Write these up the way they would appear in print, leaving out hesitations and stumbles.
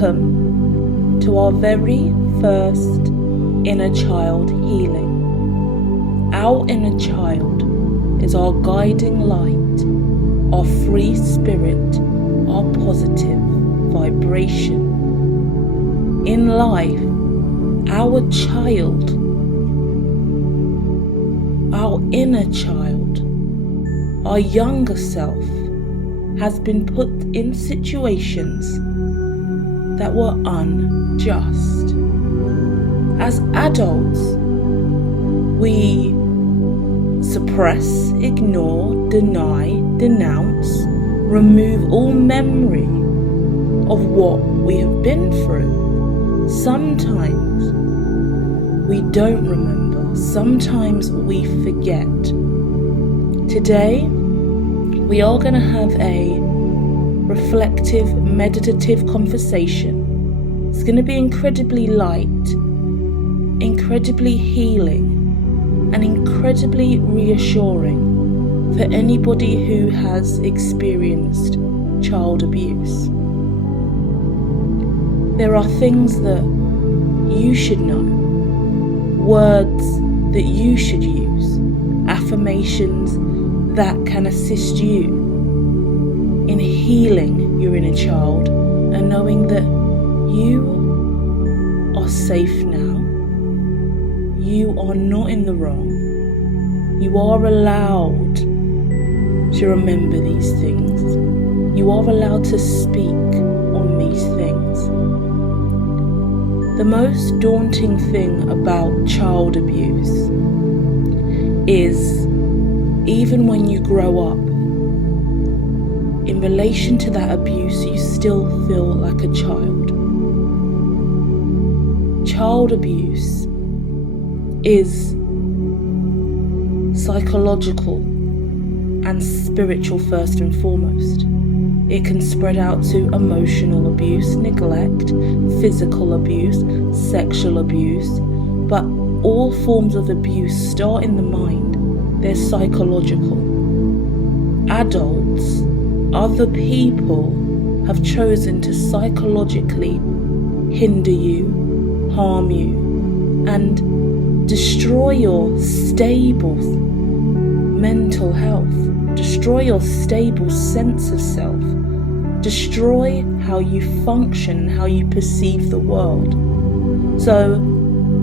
Welcome to our very first inner child healing. Our inner child is our guiding light, our free spirit, our positive vibration. In life, our child, our inner child, our younger self has been put in situations that were unjust. As adults, we suppress, ignore, deny, denounce, remove all memory of what we have been through. Sometimes we don't remember, sometimes we forget. Today, we are going to have a reflective, meditative conversation. It's going to be incredibly light, incredibly healing, and incredibly reassuring for anybody who has experienced child abuse. There are things that you should know, words that you should use, affirmations that can assist you in healing your inner child and knowing that you are safe now. You are not in the wrong. You are allowed to remember these things. You are allowed to speak on these things. The most daunting thing about child abuse is, even when you grow up, in relation to that abuse, you still feel like a child. Child abuse is psychological and spiritual first and foremost. It can spread out to emotional abuse, neglect, physical abuse, sexual abuse, but all forms of abuse start in the mind. They're psychological. Adults, other people, have chosen to psychologically hinder you, harm you, and destroy your stable mental health, destroy your stable sense of self, destroy how you function, how you perceive the world. So,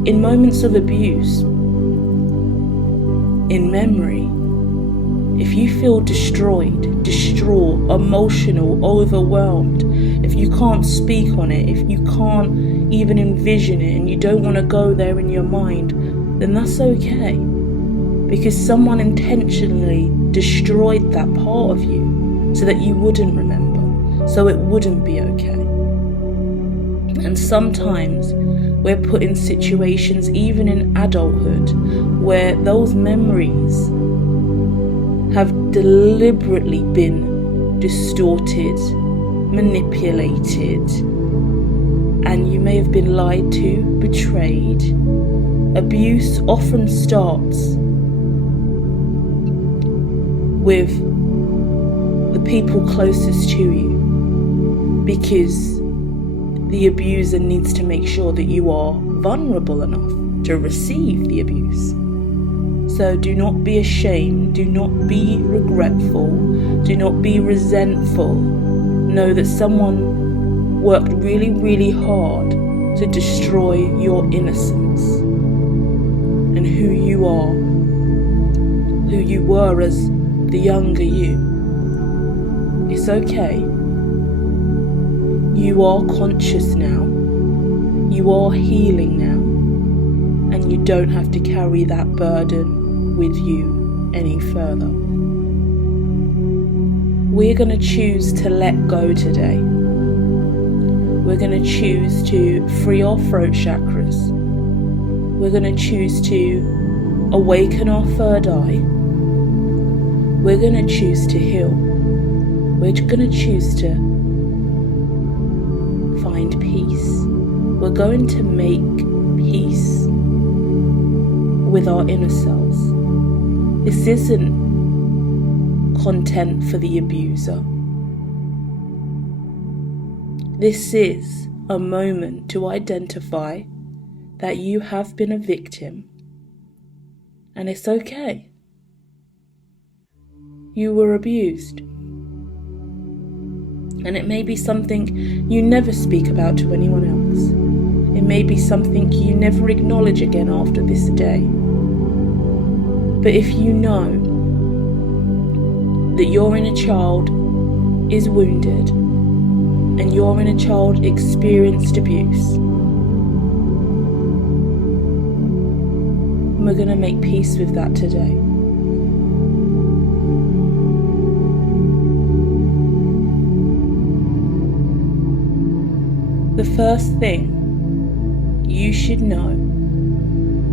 in moments of abuse, in memory, if you feel destroyed, distraught, emotional, overwhelmed, if you can't speak on it, if you can't even envision it and you don't want to go there in your mind, then that's okay. Because someone intentionally destroyed that part of you so that you wouldn't remember, so it wouldn't be okay. And sometimes we're put in situations, even in adulthood, where those memories have deliberately been distorted, manipulated, and you may have been lied to, betrayed. Abuse often starts with the people closest to you, because the abuser needs to make sure that you are vulnerable enough to receive the abuse. So do not be ashamed, do not be regretful, do not be resentful. Know that someone worked really, really hard to destroy your innocence and who you are, who you were as the younger you. It's okay. You are conscious now. You are healing now. And you don't have to carry that burden with you any further. We're going to choose to let go today. We're going to choose to free our throat chakras. We're going to choose to awaken our third eye. We're going to choose to heal. We're going to choose to find peace. We're going to make peace with our inner selves. This isn't content for the abuser. This is a moment to identify that you have been a victim, and it's okay. You were abused. And it may be something you never speak about to anyone else. It may be something you never acknowledge again after this day. But if you know that your inner child is wounded and your inner child experienced abuse, we're going to make peace with that today. The first thing you should know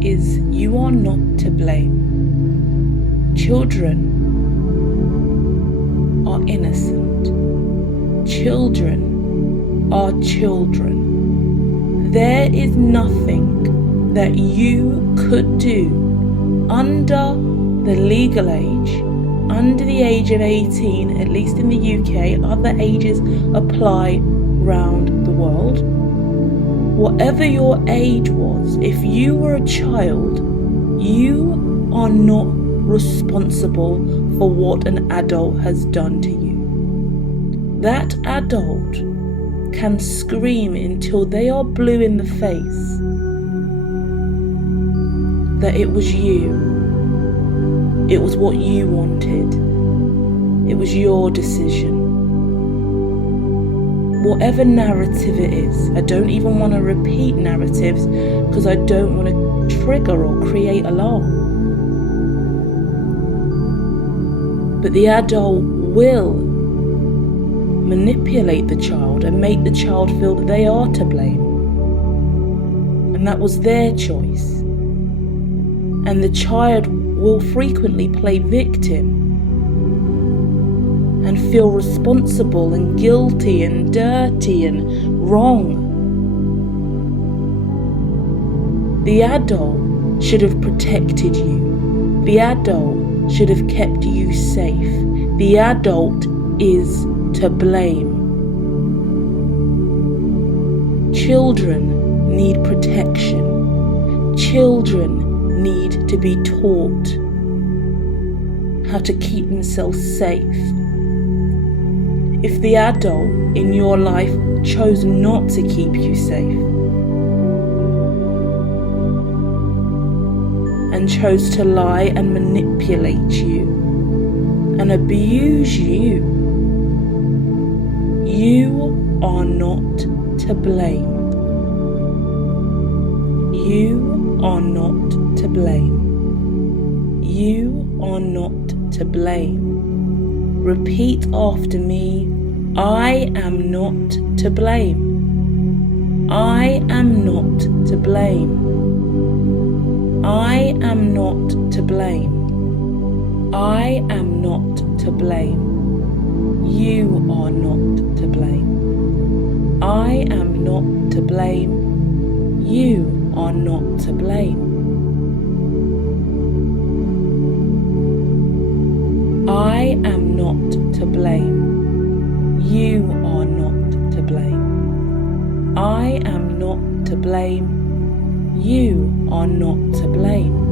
is you are not to blame. Children are innocent. Children are children. There is nothing that you could do under the legal age, under the age of 18, at least in the UK, other ages apply round the world. Whatever your age was, if you were a child, you are not responsible for what an adult has done to you. That adult can scream until they are blue in the face that it was you. It was what you wanted. It was your decision. Whatever narrative it is, I don't even want to repeat narratives because I don't want to trigger or create alarm. But the adult will manipulate the child and make the child feel that they are to blame. And that was their choice. And the child will frequently play victim and feel responsible and guilty and dirty and wrong. The adult should have protected you. The adult should have kept you safe. The adult is to blame. Children need protection. Children need to be taught how to keep themselves safe. If the adult in your life chose not to keep you safe and chose to lie and manipulate you and abuse you, you are not to blame. You are not to blame. You are not to blame. Repeat after me. I am not to blame. I am not to blame. I am not to blame. I am not to blame. You are not to blame. I am not to blame. You are not to blame. I am not to blame. You are not to blame. I am not to blame. You are not to blame.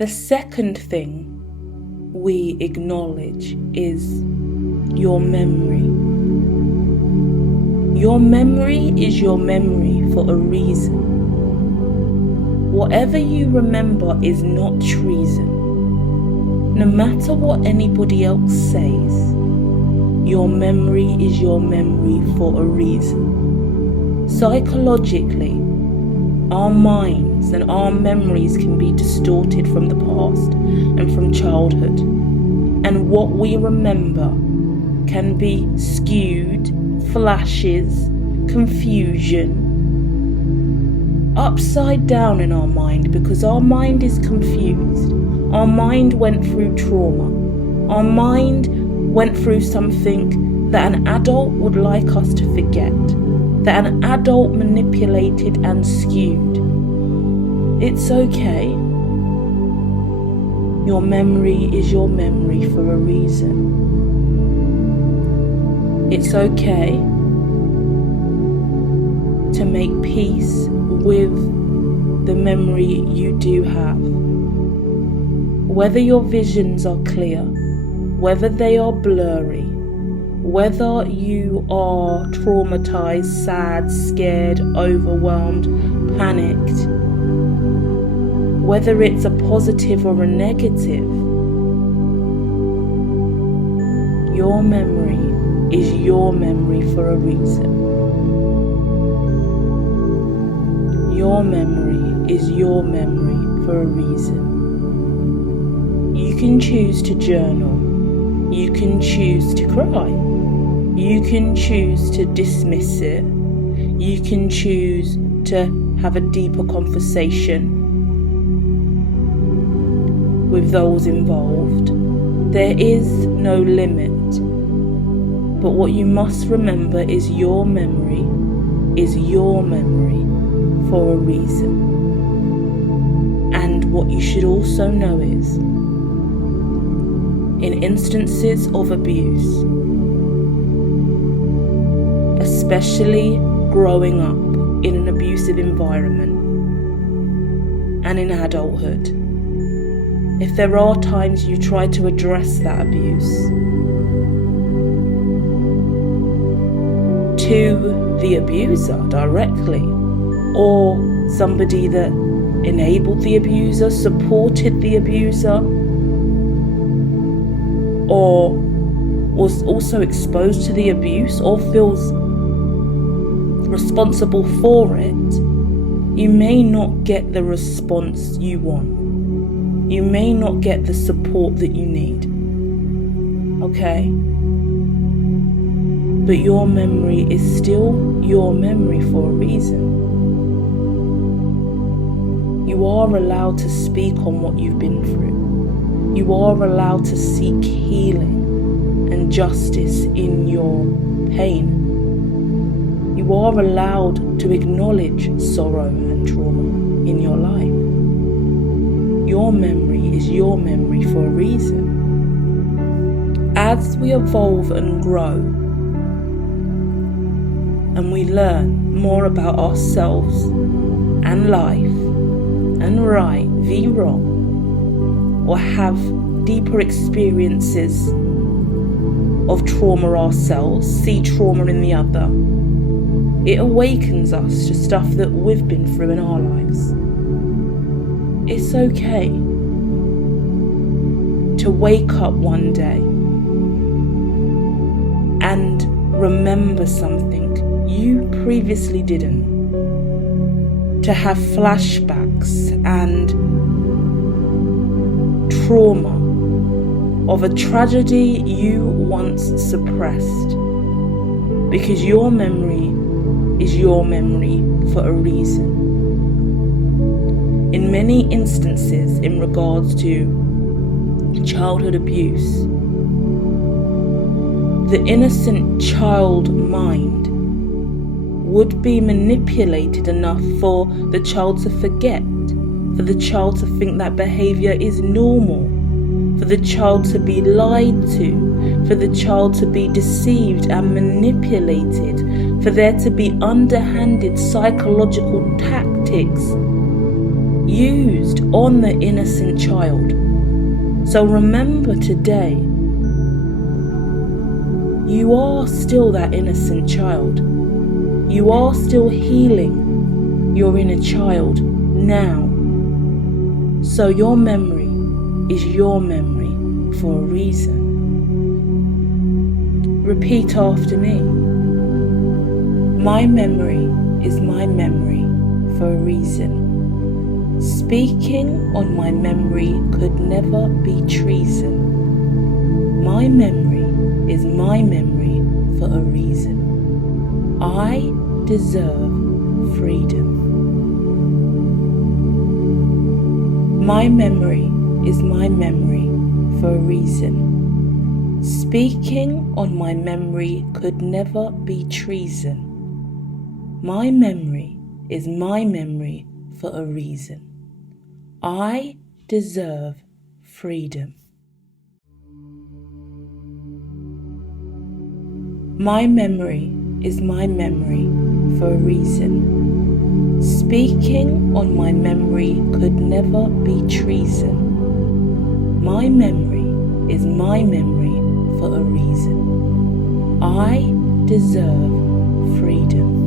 The second thing we acknowledge is your memory. Your memory is your memory for a reason. Whatever you remember is not treason. No matter what anybody else says, your memory is your memory for a reason. Psychologically, our minds and our memories can be distorted from the past and from childhood. And what we remember can be skewed, flashes, confusion, upside down in our mind, because our mind is confused. Our mind went through trauma. Our mind went through something that an adult would like us to forget, that an adult manipulated and skewed. It's okay. Your memory is your memory for a reason. It's okay to make peace with the memory you do have. Whether your visions are clear, whether they are blurry, whether you are traumatized, sad, scared, overwhelmed, panicked, whether it's a positive or a negative, your memory is your memory for a reason. Your memory is your memory for a reason. You can choose to journal. You can choose to cry. You can choose to dismiss it. You can choose to have a deeper conversation with those involved. There is no limit. But what you must remember is your memory for a reason. And what you should also know is, in instances of abuse, especially growing up in an abusive environment and in adulthood, if there are times you try to address that abuse to the abuser directly, or somebody that enabled the abuser, supported the abuser, or was also exposed to the abuse, or feels responsible for it, you may not get the response you want. You may not get the support that you need. Okay? But your memory is still your memory for a reason. You are allowed to speak on what you've been through. You are allowed to seek healing and justice in your pain. You are allowed to acknowledge sorrow and trauma in your life. Your memory is your memory for a reason. As we evolve and grow, and we learn more about ourselves and life, and right v wrong, or have deeper experiences of trauma ourselves, see trauma in the other, it awakens us to stuff that we've been through in our lives. It's okay to wake up one day and remember something you previously didn't. To have flashbacks and trauma of a tragedy you once suppressed, because your memory is your memory for a reason. In many instances in regards to childhood abuse, the innocent child mind would be manipulated enough for the child to forget, for the child to think that behaviour is normal, for the child to be lied to, for the child to be deceived and manipulated, for there to be underhanded psychological tactics used on the innocent child. So remember today, you are still that innocent child. You are still healing your inner child now. So your memory is your memory for a reason. Repeat after me. My memory is my memory for a reason. Speaking on my memory could never be treason. My memory is my memory for a reason. I deserve freedom. My memory is my memory for a reason. Speaking on my memory could never be treason. My memory is my memory for a reason. I deserve freedom. My memory is my memory for a reason. Speaking on my memory could never be treason. My memory is my memory for a reason. I deserve freedom.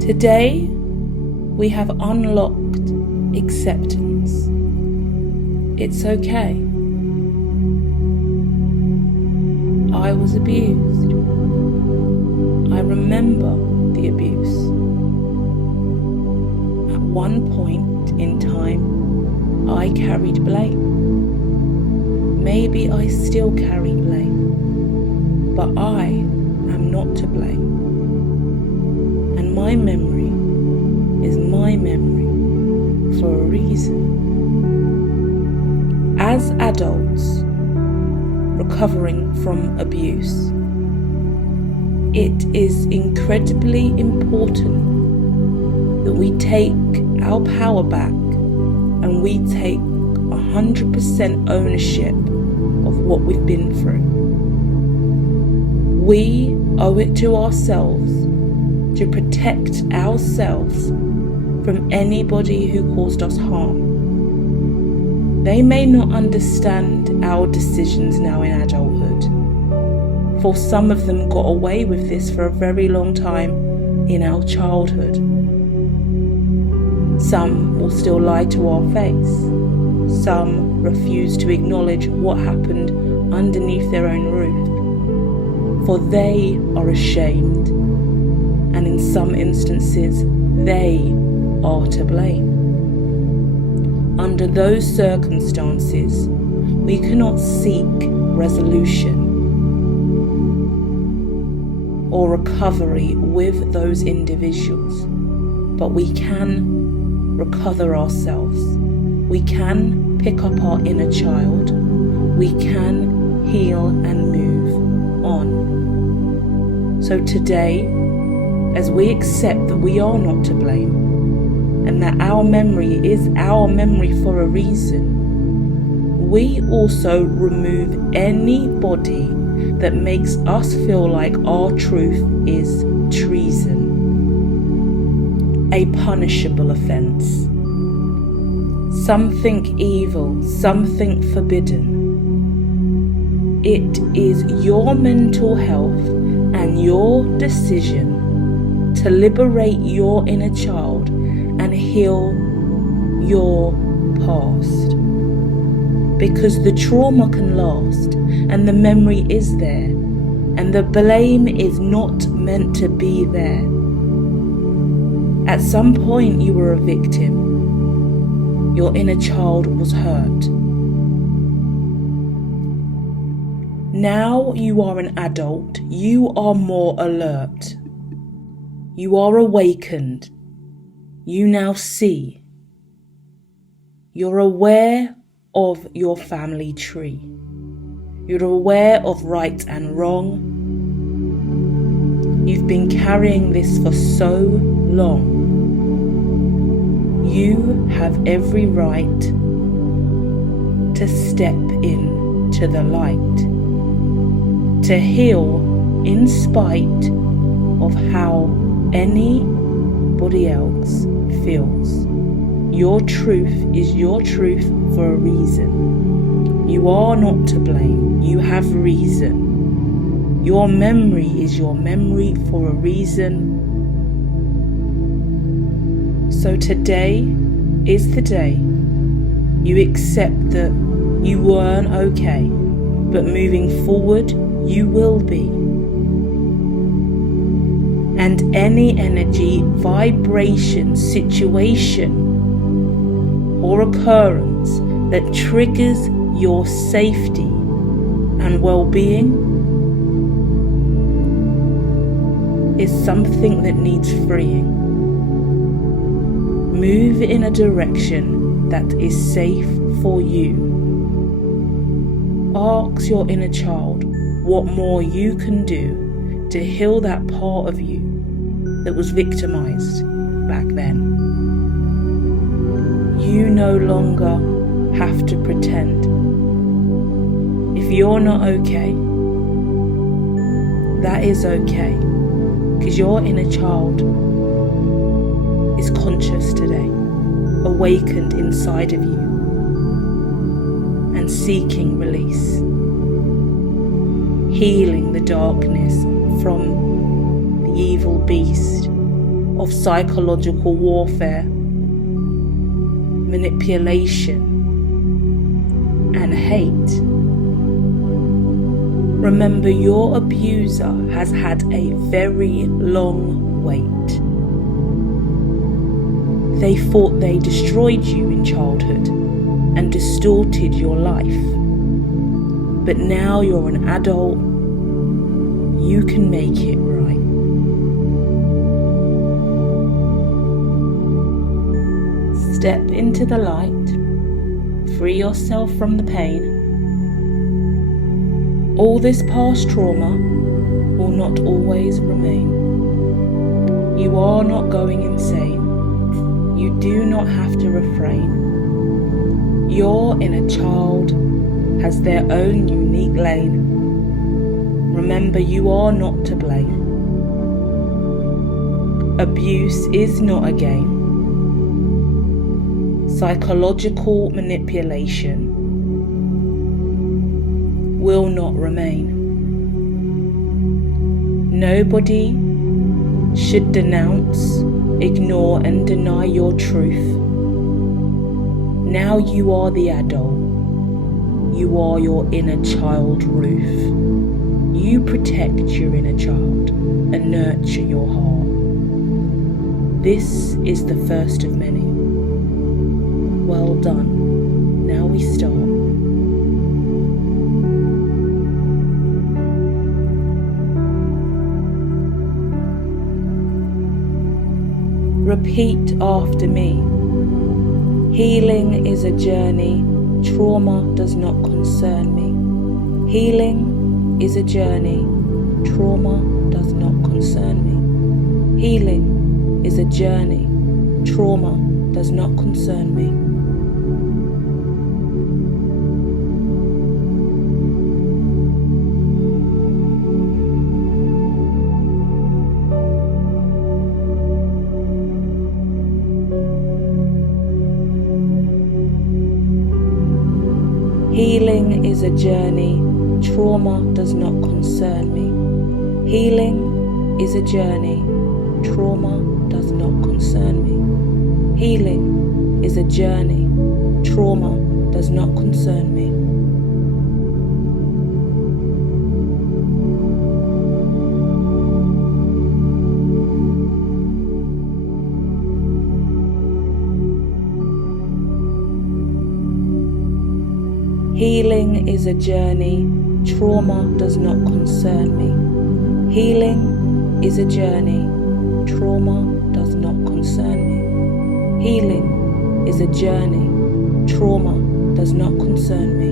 Today, we have unlocked acceptance. It's okay. I was abused. I remember the abuse. At one point in time, I carried blame. Maybe I still carry blame, but I am not to blame. And my memory is my memory for a reason. As adults recovering from abuse, it is incredibly important that we take our power back and we take 100% ownership of what we've been through. We owe it to ourselves to protect ourselves from anybody who caused us harm. They may not understand our decisions now in adulthood, for some of them got away with this for a very long time in our childhood. Some will still lie to our face. Some refuse to acknowledge what happened underneath their own roof, for they are ashamed, and in some instances, they are to blame. Under those circumstances, we cannot seek resolution or recovery with those individuals, but we can recover ourselves. We can pick up our inner child. We can heal and move on. So today, as we accept that we are not to blame, and that our memory is our memory for a reason, we also remove anybody that makes us feel like our truth is treason, a punishable offence, something evil, something forbidden. It is your mental health and your decision to liberate your inner child and heal your past. Because the trauma can last, and the memory is there, and the blame is not meant to be there. At some point you were a victim. Your inner child was hurt. Now you are an adult. You are more alert. You are awakened. You now see. You're aware of your family tree. You're aware of right and wrong. You've been carrying this for so long. You have every right to step into the light, to heal in spite of how anybody else feels. Your truth is your truth for a reason. You are not to blame. You have reason. Your memory is your memory for a reason. So today is the day you accept that you weren't okay, but moving forward you will be. And any energy, vibration, situation or occurrence that triggers your safety and well-being is something that needs freeing. Move in a direction that is safe for you. Ask your inner child what more you can do to heal that part of you that was victimized back then. You no longer have to pretend. If you're not okay, that is okay, because your inner child is conscious today, awakened inside of you, and seeking release, healing the darkness from the evil beast of psychological warfare, manipulation, and hate. Remember, your abuser has had a very long wait. They thought they destroyed you in childhood and distorted your life. But now you're an adult, you can make it right. Step into the light, free yourself from the pain. All this past trauma will not always remain. You are not going insane. You do not have to refrain. Your inner child has their own unique lane. Remember, you are not to blame. Abuse is not a game. Psychological manipulation will not remain. Nobody should denounce, ignore and deny your truth. Now you are the adult. You are your inner child, Ruth. You protect your inner child and nurture your heart. This is the first of many. Well done. Now we start. Repeat after me. Healing is a journey. Trauma does not concern me. Healing is a journey. Trauma does not concern me. Healing is a journey. Trauma does not concern me. Healing is a journey. Trauma does not concern me. Healing is a journey. Trauma does not concern me. Healing is a journey. Trauma does not concern me. Healing is a journey. Trauma does not concern me. Healing is a journey. Trauma does not concern me. Healing is a journey. Trauma does not concern me.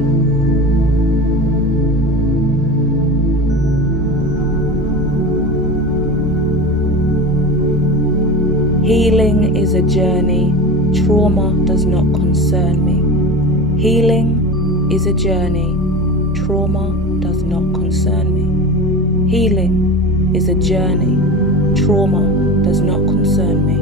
Healing is a journey. Trauma does not concern me. Healing is a journey. Trauma does not concern me. Healing is a journey. Trauma does not concern me.